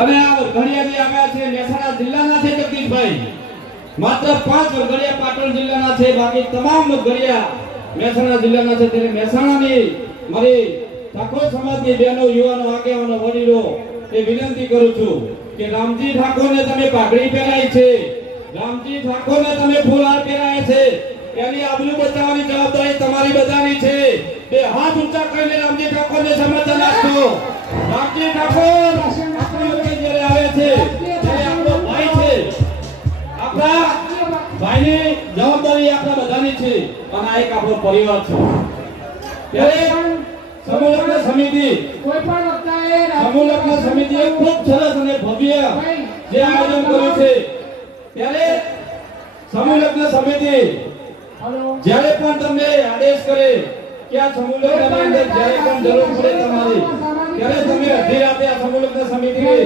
અને આ વરઘડિયાથી આવ્યા છે મહેસાણા જિલ્લાના છે જગદીશભાઈ, માત્ર 5 વરઘડિયા પાટણ જિલ્લાના છે, બાકી તમામ વરઘડિયા મહેસાણા જિલ્લાના છે। ત્યારે મહેસાણાની મારી ઠાકોર સમાજની બહેનો, યુવાનો, આગેવાનો, વડીલો એ વિનંતી કરું છું કે રામજી ઠાકોરને તમે પાઘડી પહેરાઈ છે, રામજી ઠાકોરને તમે ફૂલહાર પહેરાયા છે, એની આબરૂ બચાવવાની જવાબદારી તમારી બધાની છે। બે હાથ ઊંચા કરીને રામજી ઠાકોરને સમર્થન આપજો। રામજી ઠાકોર આપણી વચ્ચે જ્યારે આવે છે ત્યારે આપણો ભાઈ છે, આપણા ભાઈની જવાબદારી આપણા બધાની છે અને આ એક આપણો પરિવાર છે। ત્યારે સમૂહ લગ્ન સમિતિ કોઈ પણ વક્તાએ સમૂહ લગ્ન સમિતિએ ખૂબ સરસ અને ભવ્ય જે આયોજન કર્યું છે। ત્યારે સમૂહ લગ્ન સમિતિ જ્યારે પણ તમને આદેશ કરે કે આ સમૂહ લગ્નની અંદર જ્યારે પણ જરૂર પડે તમારી, ત્યારે તમે અડધી રાતે આ સમૂહ લગ્ન સમિતિને